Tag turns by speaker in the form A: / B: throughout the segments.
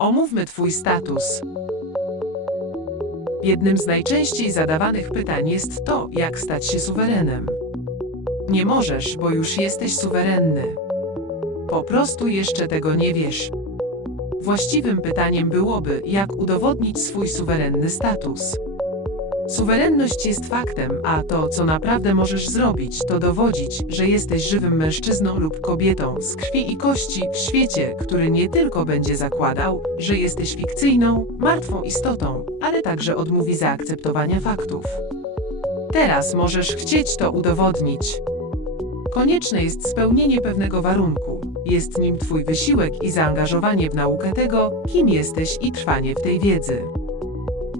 A: Omówmy Twój status. Jednym z najczęściej zadawanych pytań jest to, jak stać się suwerenem. Nie możesz, bo już jesteś suwerenny. Po prostu jeszcze tego nie wiesz. Właściwym pytaniem byłoby, jak udowodnić swój suwerenny status. Suwerenność jest faktem, a to, co naprawdę możesz zrobić, to dowodzić, że jesteś żywym mężczyzną lub kobietą z krwi i kości w świecie, który nie tylko będzie zakładał, że jesteś fikcyjną, martwą istotą, ale także odmówi zaakceptowania faktów. Teraz możesz chcieć to udowodnić. Konieczne jest spełnienie pewnego warunku. Jest nim Twój wysiłek i zaangażowanie w naukę tego, kim jesteś i trwanie w tej wiedzy.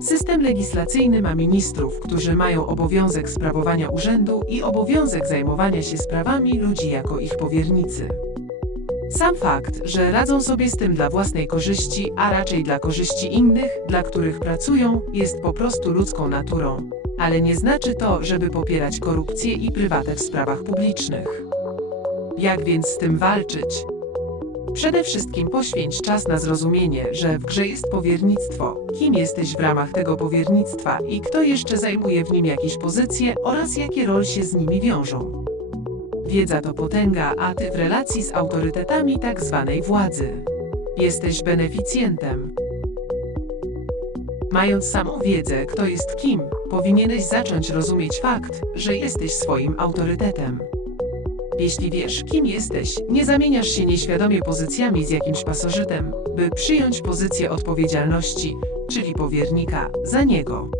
A: System legislacyjny ma ministrów, którzy mają obowiązek sprawowania urzędu i obowiązek zajmowania się sprawami ludzi jako ich powiernicy. Sam fakt, że radzą sobie z tym dla własnej korzyści, a raczej dla korzyści innych, dla których pracują, jest po prostu ludzką naturą. Ale nie znaczy to, żeby popierać korupcję i prywatę w sprawach publicznych. Jak więc z tym walczyć? Przede wszystkim poświęć czas na zrozumienie, że w grze jest powiernictwo, kim jesteś w ramach tego powiernictwa i kto jeszcze zajmuje w nim jakieś pozycje oraz jakie role się z nimi wiążą. Wiedza to potęga, a ty w relacji z autorytetami tak zwanej władzy. Jesteś beneficjentem. Mając samą wiedzę, kto jest kim, powinieneś zacząć rozumieć fakt, że jesteś swoim autorytetem. Jeśli wiesz, kim jesteś, nie zamieniasz się nieświadomie pozycjami z jakimś pasożytem, by przyjąć pozycję odpowiedzialności, czyli powiernika, za niego.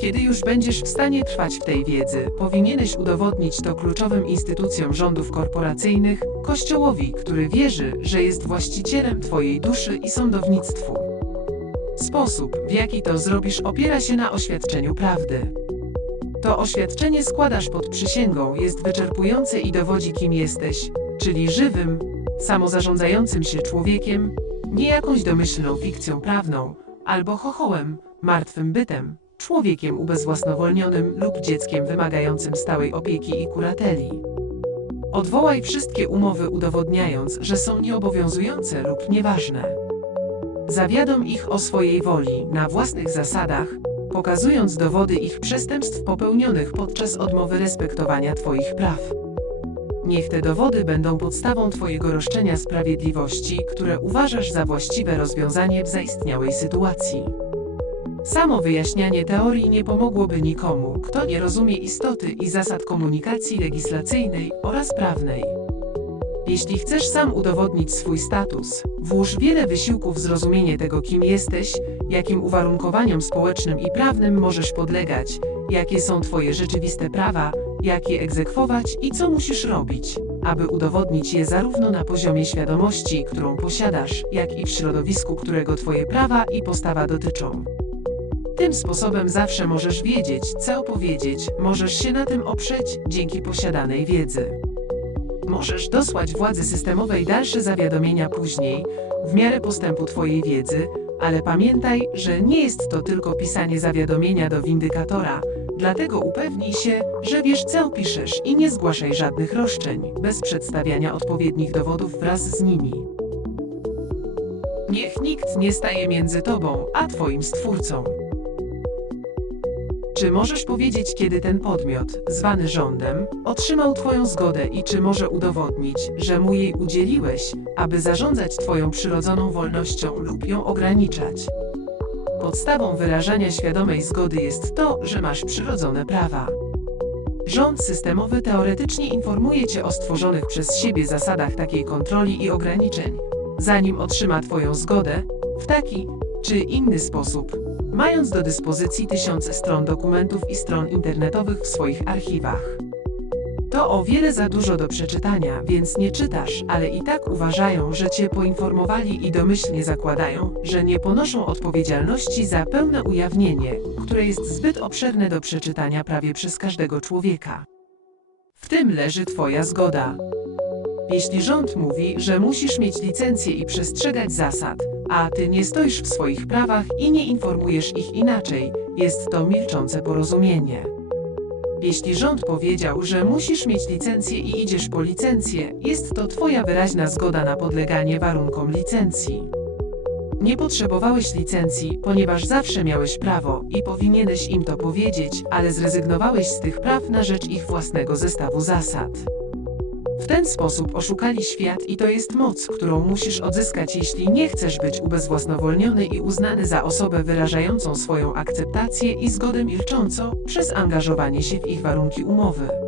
A: Kiedy już będziesz w stanie trwać w tej wiedzy, powinieneś udowodnić to kluczowym instytucjom rządów korporacyjnych, Kościołowi, który wierzy, że jest właścicielem Twojej duszy i sądownictwu. Sposób, w jaki to zrobisz, opiera się na oświadczeniu prawdy. To oświadczenie składasz pod przysięgą, jest wyczerpujące i dowodzi, kim jesteś, czyli żywym, samozarządzającym się człowiekiem, nie jakąś domyślną fikcją prawną, albo chochołem, martwym bytem, człowiekiem ubezwłasnowolnionym lub dzieckiem wymagającym stałej opieki i kurateli. Odwołaj wszystkie umowy udowodniając, że są nieobowiązujące lub nieważne. Zawiadom ich o swojej woli, na własnych zasadach, pokazując dowody ich przestępstw popełnionych podczas odmowy respektowania Twoich praw. Niech te dowody będą podstawą Twojego roszczenia sprawiedliwości, które uważasz za właściwe rozwiązanie w zaistniałej sytuacji. Samo wyjaśnianie teorii nie pomogłoby nikomu, kto nie rozumie istoty i zasad komunikacji legislacyjnej oraz prawnej. Jeśli chcesz sam udowodnić swój status, włóż wiele wysiłków w zrozumienie tego, kim jesteś, jakim uwarunkowaniom społecznym i prawnym możesz podlegać, jakie są Twoje rzeczywiste prawa, jak je egzekwować i co musisz robić, aby udowodnić je zarówno na poziomie świadomości, którą posiadasz, jak i w środowisku, którego Twoje prawa i postawa dotyczą. Tym sposobem zawsze możesz wiedzieć, co opowiedzieć, możesz się na tym oprzeć dzięki posiadanej wiedzy. Możesz dosłać władzy systemowej dalsze zawiadomienia później, w miarę postępu Twojej wiedzy, ale pamiętaj, że nie jest to tylko pisanie zawiadomienia do windykatora, dlatego upewnij się, że wiesz co piszesz i nie zgłaszaj żadnych roszczeń, bez przedstawiania odpowiednich dowodów wraz z nimi. Niech nikt nie staje między Tobą a Twoim Stwórcą. Czy możesz powiedzieć, kiedy ten podmiot, zwany rządem, otrzymał Twoją zgodę i czy może udowodnić, że mu jej udzieliłeś, aby zarządzać Twoją przyrodzoną wolnością lub ją ograniczać? Podstawą wyrażania świadomej zgody jest to, że masz przyrodzone prawa. Rząd systemowy teoretycznie informuje Cię o stworzonych przez siebie zasadach takiej kontroli i ograniczeń, zanim otrzyma Twoją zgodę, w taki czy inny sposób, mając do dyspozycji tysiące stron dokumentów i stron internetowych w swoich archiwach. To o wiele za dużo do przeczytania, więc nie czytasz, ale i tak uważają, że cię poinformowali i domyślnie zakładają, że nie ponoszą odpowiedzialności za pełne ujawnienie, które jest zbyt obszerne do przeczytania prawie przez każdego człowieka. W tym leży Twoja zgoda. Jeśli rząd mówi, że musisz mieć licencję i przestrzegać zasad, a ty nie stoisz w swoich prawach i nie informujesz ich inaczej, jest to milczące porozumienie. Jeśli rząd powiedział, że musisz mieć licencję i idziesz po licencję, jest to twoja wyraźna zgoda na podleganie warunkom licencji. Nie potrzebowałeś licencji, ponieważ zawsze miałeś prawo i powinieneś im to powiedzieć, ale zrezygnowałeś z tych praw na rzecz ich własnego zestawu zasad. W ten sposób oszukali świat i to jest moc, którą musisz odzyskać, jeśli nie chcesz być ubezwłasnowolniony i uznany za osobę wyrażającą swoją akceptację i zgodę milcząco przez angażowanie się w ich warunki umowy.